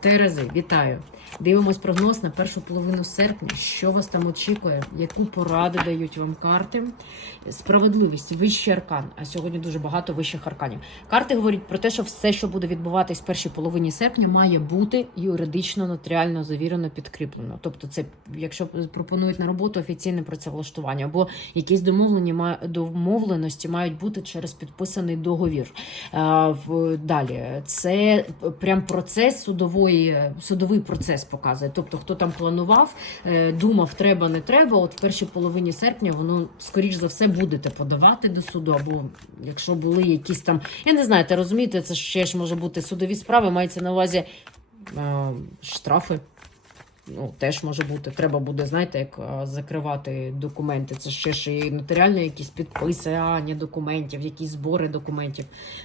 Терези, вітаю! Дивимось прогноз на першу половину серпня. Що вас там очікує? Яку пораду дають вам карти? Справедливість, вищий аркан. А сьогодні дуже багато вищих арканів. Карти говорять про те, що все, що буде відбуватись в першій половині серпня, має бути юридично, нотаріально завірено, підкріплено. Тобто, це якщо пропонують на роботу офіційне працевлаштування, або якісь домовлені домовленості мають бути через підписаний договір. Е, Далі це прям процес судової, судовий процес показує. Тобто, хто там планував, е, думав, треба, не треба. От в першій половині серпня воно скоріш за все будете подавати до суду, або якщо були якісь там, я не знаю, розумієте, це ще ж може бути судові справи, мається на увазі е, штрафи. Ну, теж може бути. Треба буде, знаєте, як закривати документи. Це ще ж і нотаріально якісь підписання документів, якісь збори документів.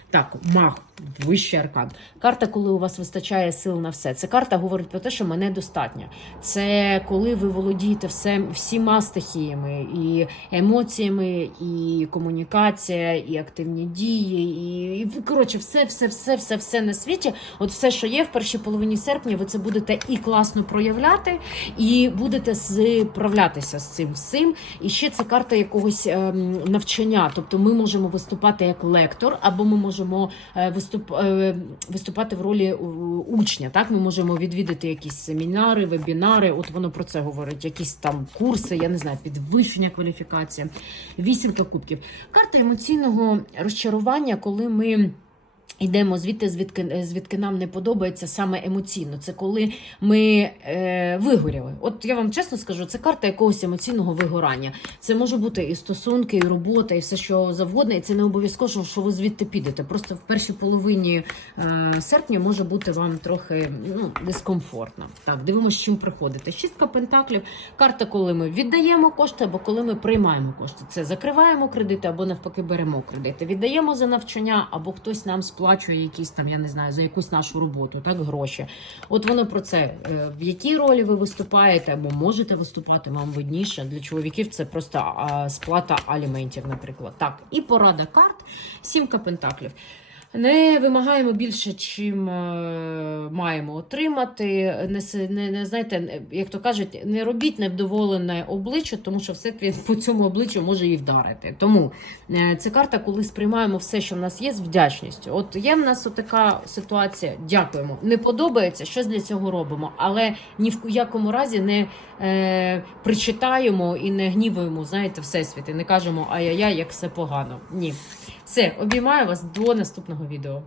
Так, мах, вищий аркан. Карта, коли у вас вистачає сил на все. Це карта говорить про те, що мене достатньо. Це коли ви володієте все, всіма стихіями, і емоціями, і комунікація, і активні дії, і, і коротше, все, все, все, все, все на світі. От все, що є в першій половині серпня, ви це будете і класно проявляти, і будете справлятися з цим всім. І ще це карта якогось ем, навчання. Тобто ми можемо виступати як лектор, або ми можемо е, виступ, е, виступати в ролі е, учня. Так, ми можемо відвідати якісь семінари, вебінари. От воно про це говорить, якісь там курси, я не знаю, підвищення кваліфікації. Вісімка кубків. Карта емоційного розчарування, коли ми. Йдемо звідти, звідки, звідки нам не подобається саме емоційно. Це коли ми е, вигоріли. От я вам чесно скажу, це карта якогось емоційного вигорання. Це може бути і стосунки, і робота, і все що завгодно. І це не обов'язково, що- ви звідти підете. Просто в першій половині е, серпня може бути вам трохи ну, дискомфортно. Так, дивимося, чим приходите. Шістка пентаклів. Карта, коли ми віддаємо кошти, або коли ми приймаємо кошти. Це закриваємо кредити, або навпаки беремо кредити. Віддаємо за навчання, або хтось нам сплачує якісь там, я не знаю, за якусь нашу роботу, так, гроші. От воно про це. Е, В якій ролі ви виступаєте, або можете виступати, вам видніше. Для чоловіків це просто сплата аліментів, наприклад. Так, і порада карт, сімка пентаклів. Не вимагаємо більше, чим е, маємо отримати. Не, не, не знаєте, як то кажуть, не робіть невдоволене обличчя, тому що все по цьому обличчю може і вдарити. Тому е, це карта, коли сприймаємо все, що в нас є, з вдячністю. От є в нас така ситуація. Дякуємо. Не подобається, щось для цього робимо, але ні в якому разі не е, причитаємо і не гнівуємо, знаєте, всесвіт, і не кажемо ай-яй-яй, як все погано. Ні. Все, обіймаю вас до наступного відео.